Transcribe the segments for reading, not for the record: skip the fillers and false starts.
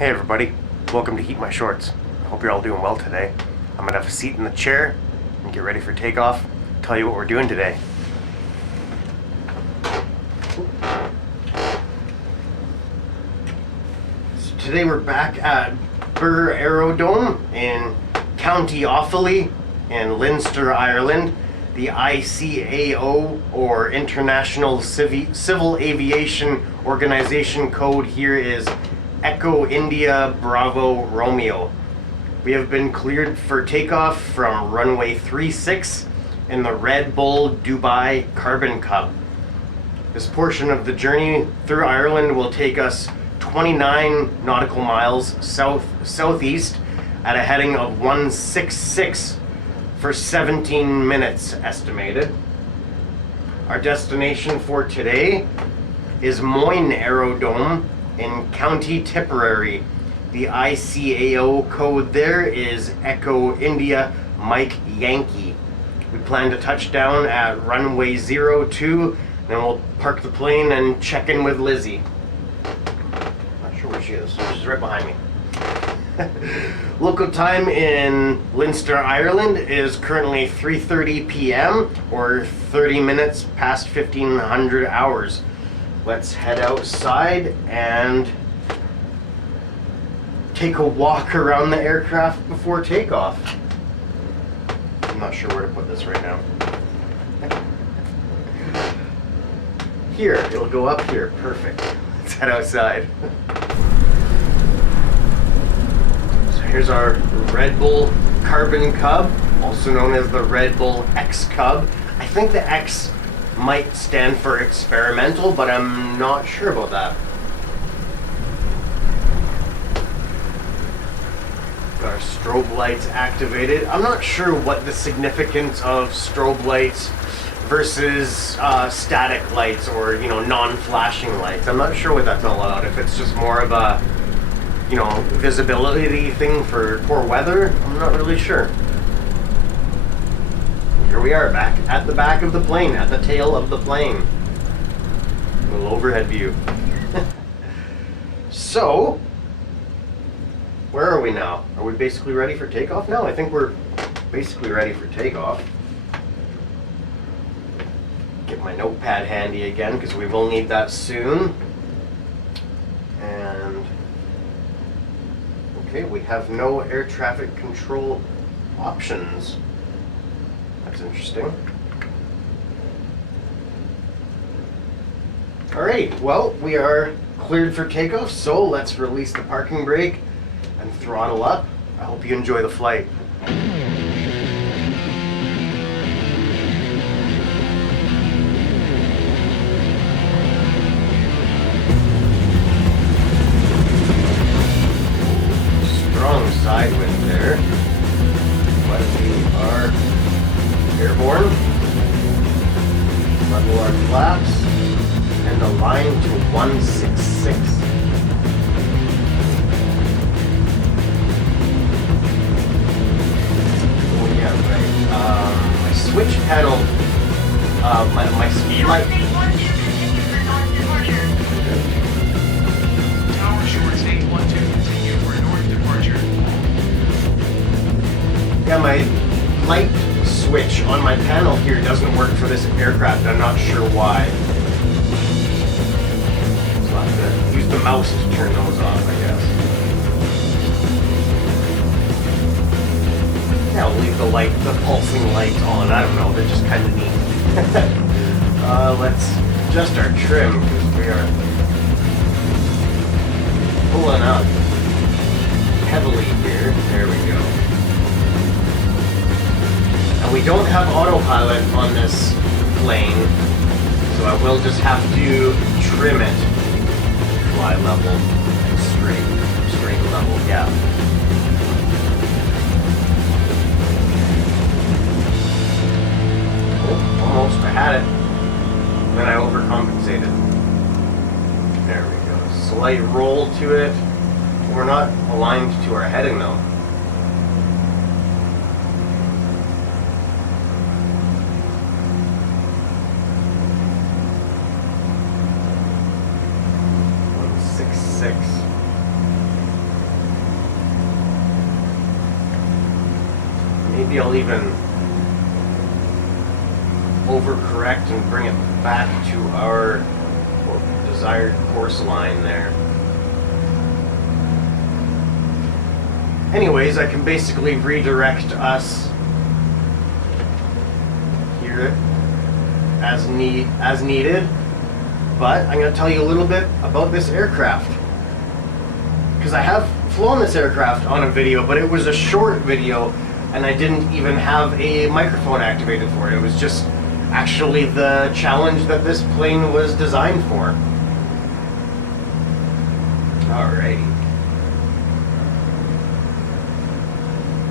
Hey everybody, welcome to Heat My Shorts. I hope you're all doing well today. I'm gonna have a seat in the chair and get ready for takeoff. Tell you what we're doing today. So today we're back at Aerodrome in County Offaly in Leinster, Ireland. The ICAO, or International Civil Aviation Organization code here is Echo India Bravo Romeo. We have been cleared for takeoff from runway 36 in the Red Bull Dubai Carbon Cub. This portion of the journey through Ireland will take us 29 nautical miles southeast at a heading of 166 for 17 minutes estimated. Our destination for today is Moyne Aerodrome in County Tipperary. The ICAO code there is Echo India Mike Yankee. We plan to touch down at runway 02, then we'll park the plane and check in with Lizzie. Not sure where she is. She's right behind me. Local time in Leinster, Ireland is currently 3:30 p.m. or 30 minutes past 1500 hours. Let's head outside and take a walk around the aircraft before takeoff. I'm not sure where to put this right now. Here, it'll go up here. Perfect. Let's head outside. So here's our Red Bull Carbon Cub, also known as the Red Bull X Cub. I think the X might stand for experimental, but I'm not sure about that. Got our strobe lights activated. I'm not sure what the significance of strobe lights versus static lights or, non-flashing lights. I'm not sure what that's all about. If it's just more of a, visibility thing for poor weather, I'm not really sure. Here we are, back at the back of the plane, at the tail of the plane. A little overhead view. So, where are we now? Are we basically ready for takeoff now? I think we're basically ready for takeoff. Get my notepad handy again, because we will need that soon. And, okay, we have no air traffic control options. That's interesting. Alright, well, we are cleared for takeoff, so let's release the parking brake and throttle up. I hope you enjoy the flight. Strong side wind there, but we are airborne. Level our flaps and align to 166. Oh yeah, right. My switch panel, my speed light. Tower shorts 812, continue for a north departure. Yeah, my light switch on my panel here doesn't work for this aircraft. I'm not sure why. So I'll have to use the mouse to turn those off, I guess. Yeah, I'll leave the pulsing light on. I don't know, they're just kind of neat. Let's adjust our trim, because we are pulling up heavily here. There we go. And we don't have autopilot on this plane, so I will just have to trim it. Fly level and straight level, yeah. Oh, almost, I had it. Then I overcompensated. There we go. Slight roll to it. We're not aligned to our heading though. maybe I'll even overcorrect and bring it back to our desired course line there. Anyways, I can basically redirect us here as needed, but I'm going to tell you a little bit about this aircraft, because I have flown this aircraft on a video, but it was a short video and I didn't even have a microphone activated for it. It was just actually the challenge that this plane was designed for. Alrighty.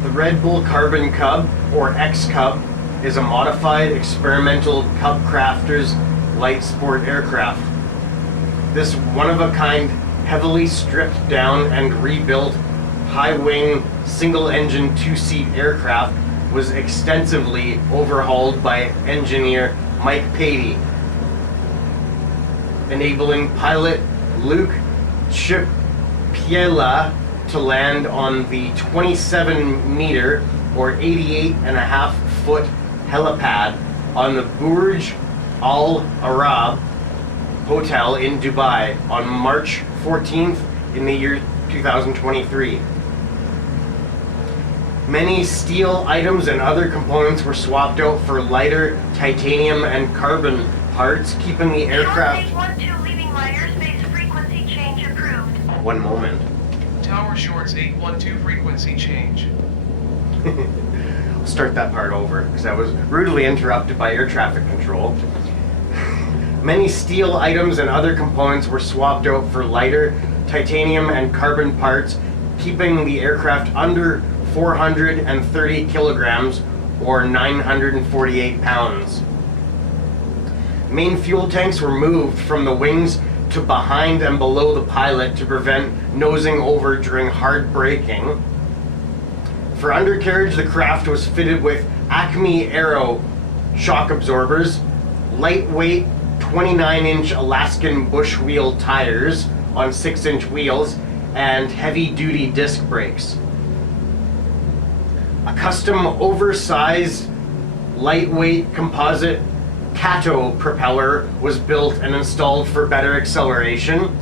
The Red Bull Carbon Cub, or X-Cub, is a modified experimental Cub Crafters light sport aircraft. This one-of-a-kind, heavily stripped down and rebuilt high-wing, single-engine, two-seat aircraft was extensively overhauled by engineer Mike Patey, enabling pilot Luke Chipiela to land on the 27-meter or 88.5-foot helipad on the Burj Al Arab Hotel in Dubai on March 14th in the year 2023. Many steel items and other components were swapped out for lighter titanium and carbon parts, keeping the aircraft... 812 leaving my airspace, frequency change approved. One moment. Tower shorts 812 frequency change. I'll start that part over because I was rudely interrupted by air traffic control. Many steel items and other components were swapped out for lighter titanium and carbon parts, keeping the aircraft under 430 kilograms or 948 pounds. Main fuel tanks were moved from the wings to behind and below the pilot to prevent nosing over during hard braking. For undercarriage, the craft was fitted with Acme Aero shock absorbers, lightweight 29-inch Alaskan bush wheel tires on 6-inch wheels, and heavy-duty disc brakes. A custom oversized lightweight composite Kato propeller was built and installed for better acceleration.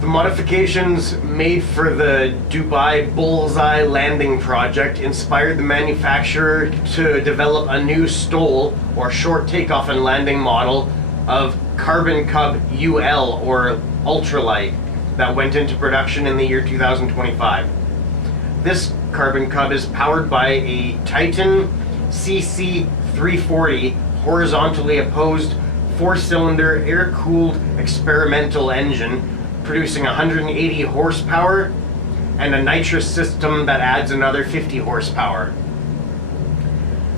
The modifications made for the Dubai Bullseye landing project inspired the manufacturer to develop a new STOL, or short takeoff and landing model, of Carbon Cub UL, or ultralight, that went into production in the year 2025. This Carbon Cub is powered by a Titan CC340 horizontally opposed 4-cylinder air-cooled experimental engine, producing 180 horsepower, and a nitrous system that adds another 50 horsepower.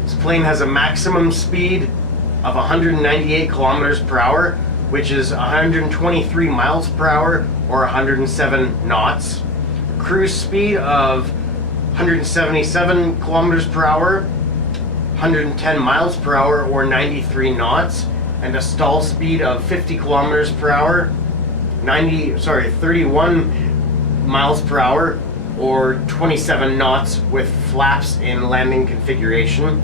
This plane has a maximum speed of 198 kilometers per hour, which is 123 miles per hour or 107 knots. Cruise speed of 177 kilometers per hour, 110 miles per hour or 93 knots, and a stall speed of 50 kilometers per hour, 31 miles per hour or 27 knots with flaps in landing configuration.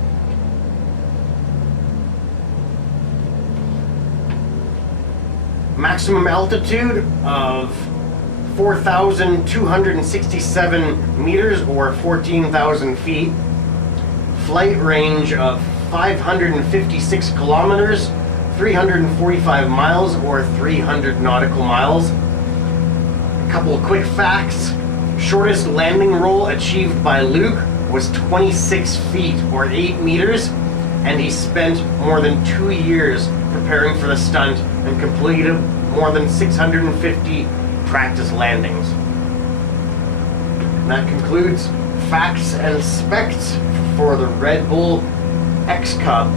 Maximum altitude of 4,267 meters or 14,000 feet. Flight range of 556 kilometers, 345 miles or 300 nautical miles. A couple of quick facts. Shortest landing roll achieved by Luke was 26 feet or 8 meters, and he spent more than 2 years preparing for the stunt and completed more than 650 practice landings. And that concludes facts and specs for the Red Bull X-Cub.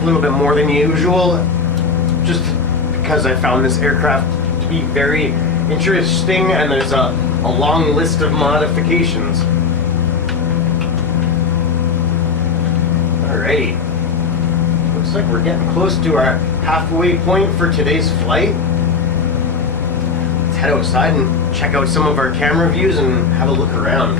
A little bit more than usual, just because I found this aircraft to be very interesting, and there's a long list of modifications. Alrighty. Looks like we're getting close to our halfway point for today's flight. Let's head outside and check out some of our camera views and have a look around.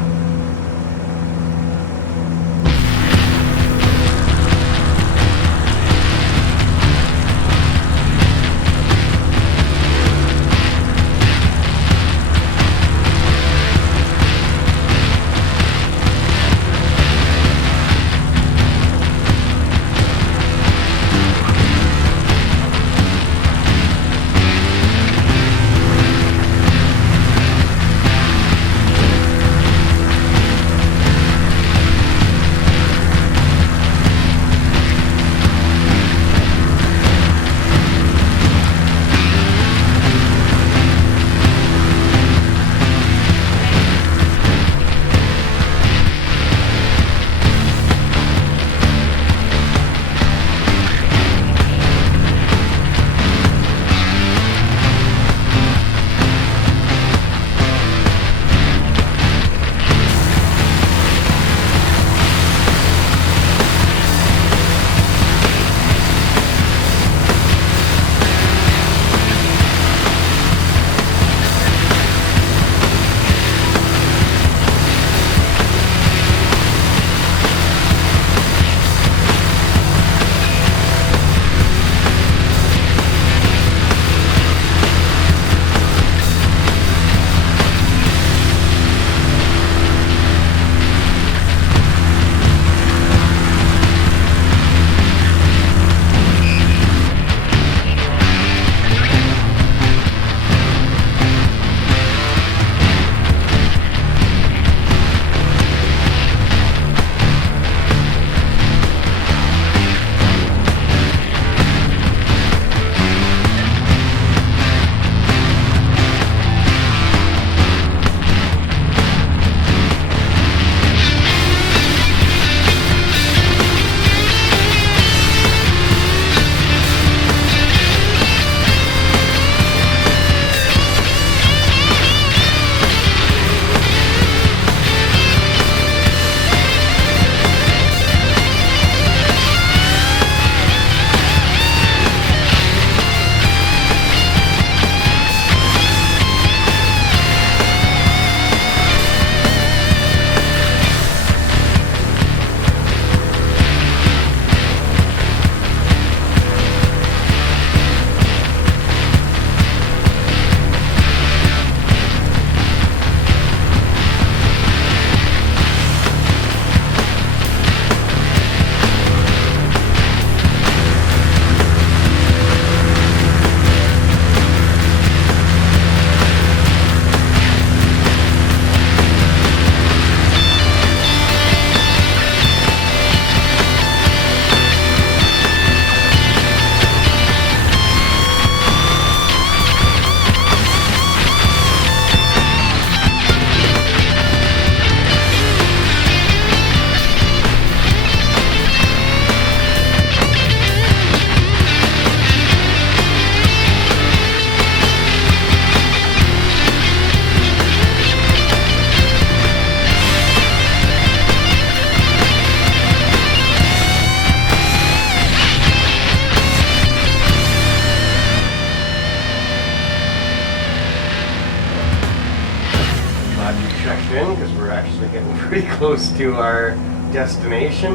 in because we're actually getting pretty close to our destination.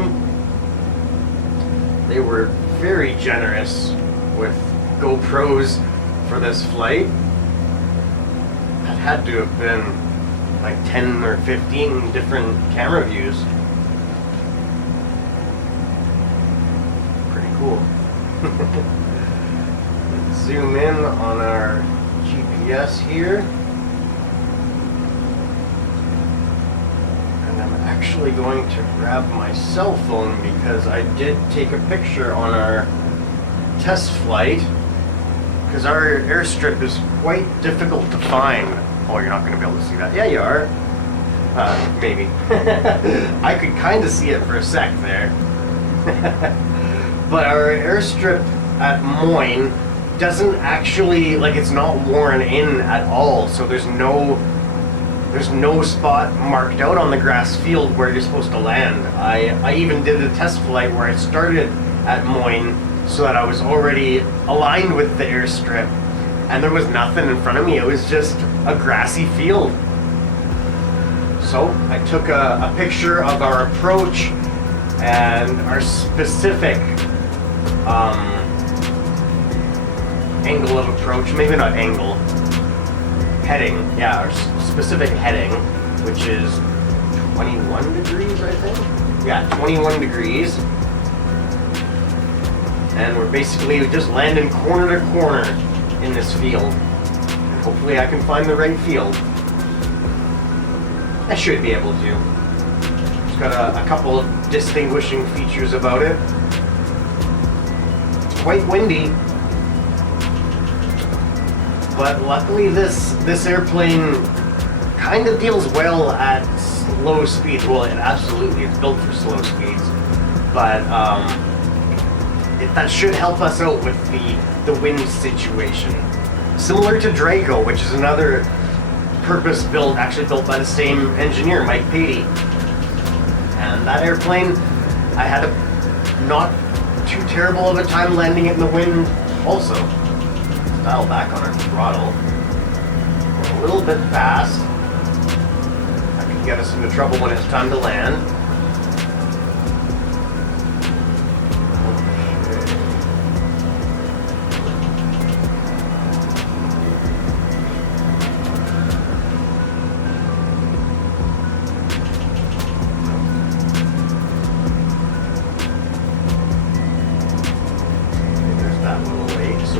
They were very generous with GoPros for this flight. That had to have been like 10 or 15 different camera views. Pretty cool. Let's zoom in on our GPS here. And I'm actually going to grab my cell phone because I did take a picture on our test flight, because our airstrip is quite difficult to find. Oh, you're not going to be able to see that. Yeah, you are. Maybe. I could kind of see it for a sec there. But our airstrip at Moyne doesn't actually, like, it's not worn in at all. So there's no spot marked out on the grass field where you're supposed to land. I even did a test flight where I started at Moyne so that I was already aligned with the airstrip. and there was nothing in front of me. It was just a grassy field. So I took a picture of our approach and our specific angle of approach, maybe not angle, heading, yeah, our specific heading, which is 21 degrees, I think. Yeah, 21 degrees. And we're basically just landing corner to corner in this field. And hopefully I can find the right field. I should be able to. It's got a couple of distinguishing features about it. It's quite windy. But luckily this airplane kind of deals well at slow speeds. Well, it absolutely is built for slow speeds. But that should help us out with the wind situation. Similar to Draco, which is another purpose-built, actually built by the same engineer, Mike Patey. And that airplane, I had not too terrible of a time landing it in the wind also. Dial back on our throttle. We're a little bit fast. That could get us into trouble when it's time to land.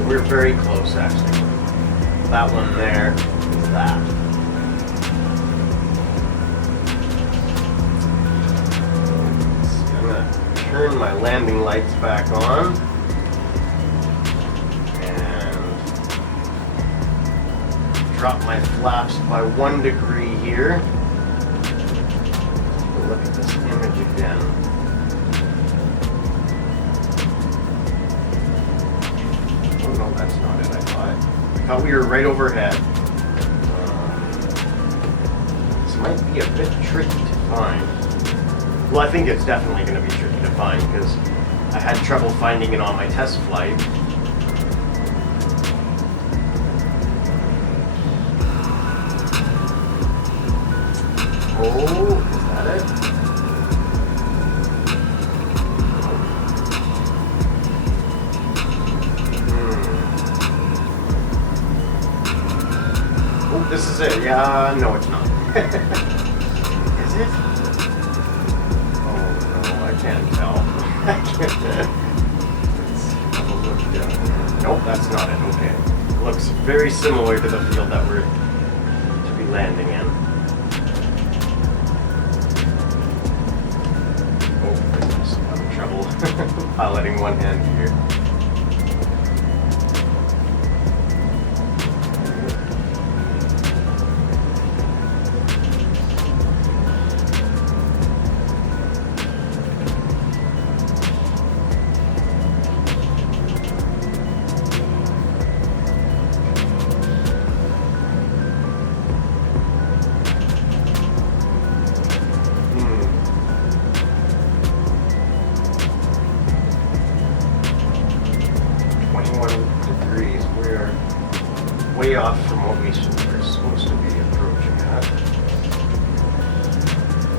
We're very close, actually. That one there is that. I'm gonna turn my landing lights back on and drop my flaps by 1 degree here. Look at this image again. No, that's not it, I thought we were right overhead. This might be a bit tricky to find. Well, I think it's definitely going to be tricky to find because I had trouble finding it on my test flight. Oh, is that it? This is it. Yeah, no, it's not. Is it? Oh no, I can't tell. I can't. Let's have a look down here. Nope, that's not it. Okay. It looks very similar to the field that we're to be landing in. Oh goodness, I'm having trouble piloting one hand here. Degrees. We're way off from what we're supposed to be approaching at.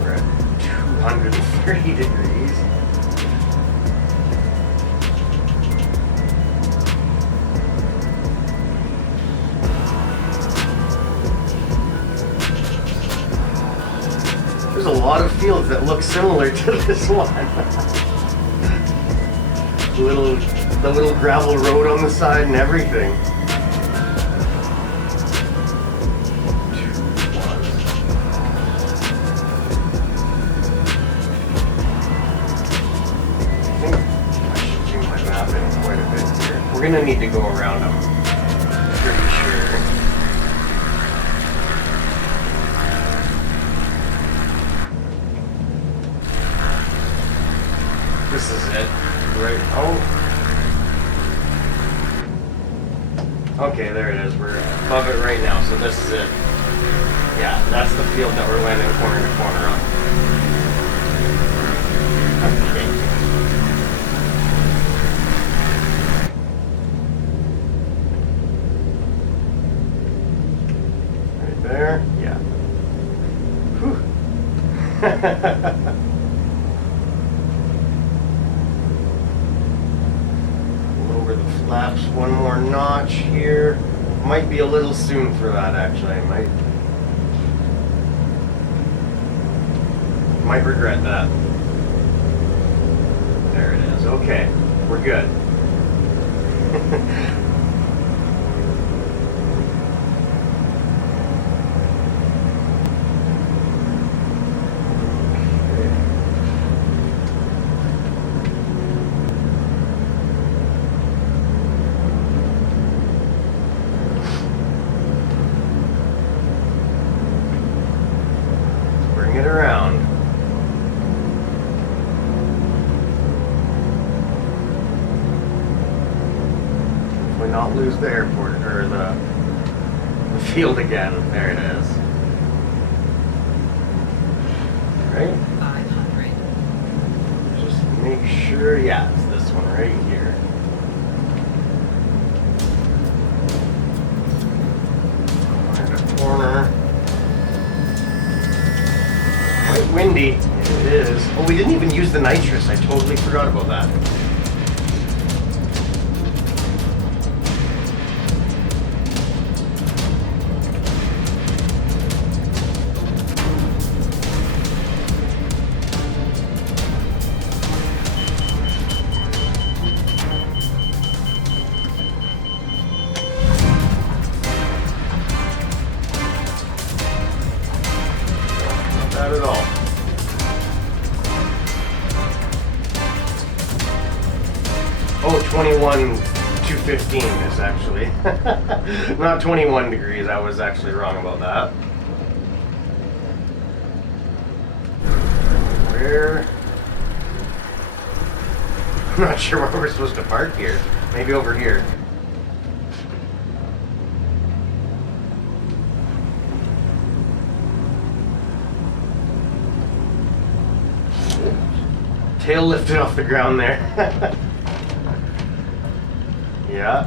We're at 230 degrees. There's a lot of fields that look similar to this one. The little gravel road on the side and everything. I think I should zoom my map in quite a bit here. We're gonna need to go around them, pretty sure. This is it, right? Oh. Okay, there it is. We're above it right now, so this is it. Yeah, that's the field that we're landing corner to corner on. Okay. Flaps one more notch here. Might be a little soon for that, actually. I might regret that. There it is. Okay, we're good. Bring it around. Hopefully not lose the airport or the field again. There it is. Right? 500. Just make sure, yeah, it's this one right here. Corner. Quite windy. It is. Oh, we didn't even use the nitrous. I totally forgot about that. Not at all. Oh, 21,215 is actually not 21 degrees. I was actually wrong about that. Where? I'm not sure where we're supposed to park here. Maybe over here. Tail lifted off the ground there. Yeah.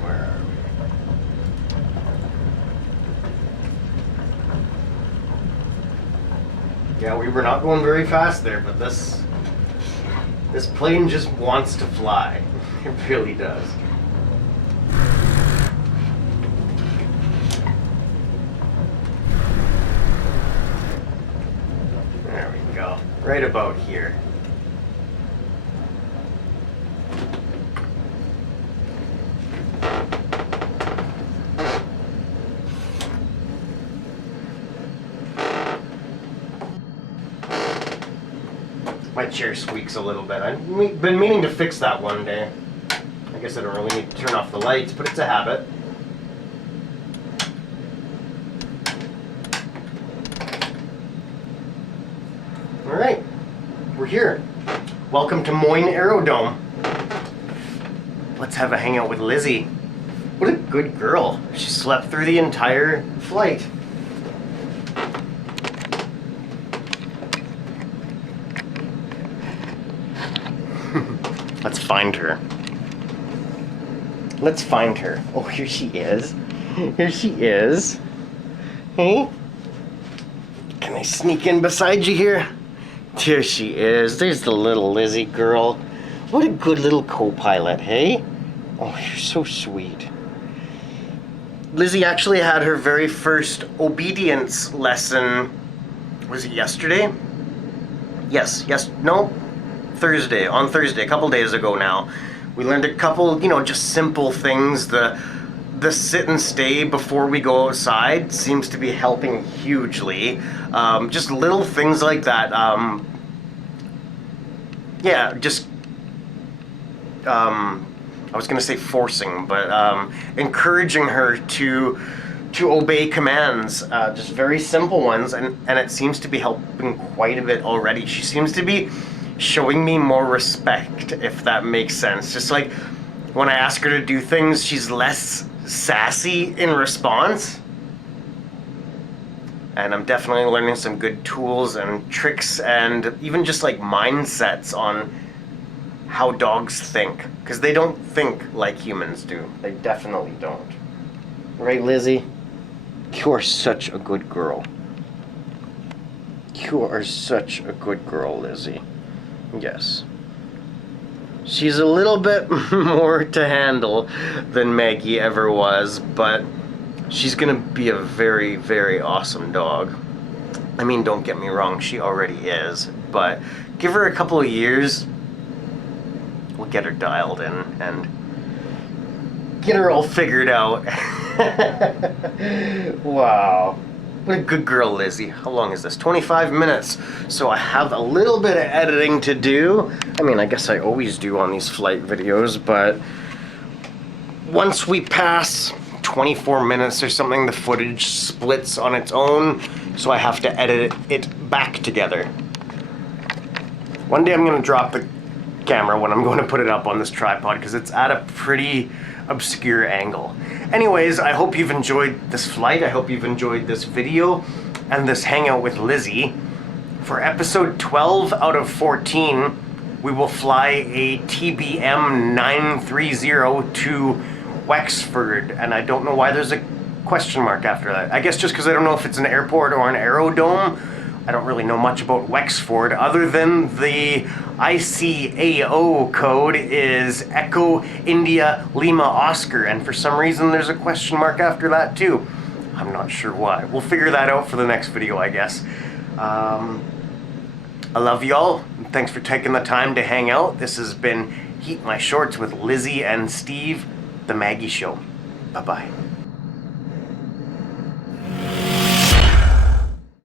Where are we? Yeah, we were not going very fast there, but this plane just wants to fly. It really does. There we go. Right about here. My chair squeaks a little bit. I've been meaning to fix that one day. I guess I don't really need to turn off the lights, but it's a habit. Alright, we're here. Welcome to Moyne Aerodrome. Let's have a hangout with Lizzie. What a good girl. She slept through the entire flight. Let's find her. Let's find her. Oh, here she is. Here she is. Hey? Can I sneak in beside you here? Here she is. There's the little Lizzie girl. What a good little co-pilot, hey? Oh, you're so sweet. Lizzie actually had her very first obedience lesson, was it yesterday? Thursday, on Thursday, a couple days ago now. We learned a couple, just simple things. The sit and stay before we go outside seems to be helping hugely. Just little things like that. I was gonna say forcing, but encouraging her to obey commands, just very simple ones, and it seems to be helping quite a bit already. She seems to be showing me more respect, if that makes sense. Just like when I ask her to do things, she's less sassy in response. And I'm definitely learning some good tools and tricks and even just like mindsets on how dogs think. Because they don't think like humans do. They definitely don't. Right, Lizzie? You are such a good girl. You are such a good girl, Lizzie. Yes. She's a little bit more to handle than Maggie ever was, but she's gonna be a very, very awesome dog. I mean, don't get me wrong, she already is, but give her a couple of years, we'll get her dialed in and get her all figured out. Wow. What a good girl, Lizzie. How long is this? 25 minutes. So I have a little bit of editing to do. I mean, I guess I always do on these flight videos, but once we pass 24 minutes or something, the footage splits on its own, so I have to edit it back together. One day I'm going to drop the camera when I'm going to put it up on this tripod because it's at a pretty obscure angle. Anyways, I hope you've enjoyed this flight. I hope you've enjoyed this video and this hangout with Lizzie. For episode 12 out of 14, we will fly a TBM 930 to Wexford, and I don't know why there's a question mark after that. I guess just because I don't know if it's an airport or an aerodrome. I don't really know much about Wexford other than the ICAO code is Echo India Lima Oscar, and for some reason there's a question mark after that too. I'm not sure why. We'll figure that out for the next video, I guess. I love y'all. Thanks for taking the time to hang out. This has been Heat My Shorts with Lizzie and Steve, The Maggie Show. Bye-bye.